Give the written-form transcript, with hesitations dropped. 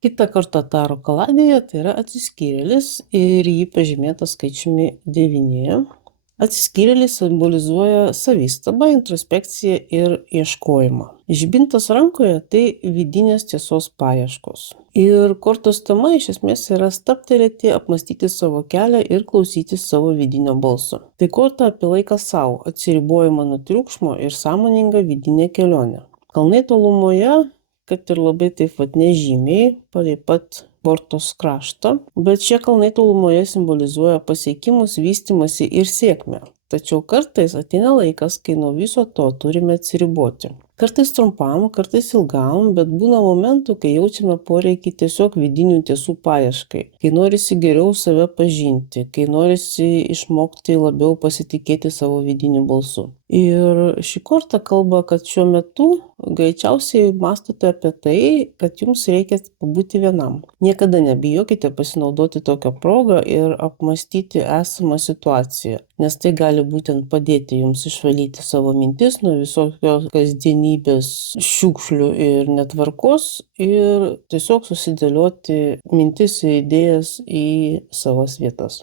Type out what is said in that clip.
Kitą kartą taro kaladėje tai yra atsiskyrėlis ir jį pažymėta skaičiumi 9. Atsiskyrėlis simbolizuoja savistabą, introspekciją ir ieškojimą. Žibintas rankoje tai vidinės tiesos paieškos. Ir kortos tema iš esmės yra stabtelėti, apmastyti savo kelią ir klausytis savo vidinio balso. Tai korta apie laiką savo, atsiribojimą nuo triukšmo ir sąmoningą vidinę kelionę. Kalnai tolumoje, kad ir labai taip nežymiai, palei pat kortos kraštą, bet šie kalnai tolumoje simbolizuoja pasiekimus, vystymąsi ir sėkmę. Tačiau kartais ateina laikas, kai nuo viso to turime atsiriboti. Kartais trumpam, kartais ilgam, bet būna momentų, kai jaučiame poreikį tiesiog vidinių tiesų paieškai, kai norisi geriau save pažinti, kai norisi išmokti labiau pasitikėti savo vidiniu balsu. Ir ši korta kalba, kad šiuo metu greičiausiai mąstote apie tai, kad jums reikia pabūti vienam. Niekada nebijokite pasinaudoti tokią progą ir apmastyti esamą situaciją, nes tai gali būtent padėti jums išvalyti savo mintis nuo visokios kasdienybės šiukšlių ir netvarkos ir tiesiog susidėlioti mintis ir idėjas į savas vietas.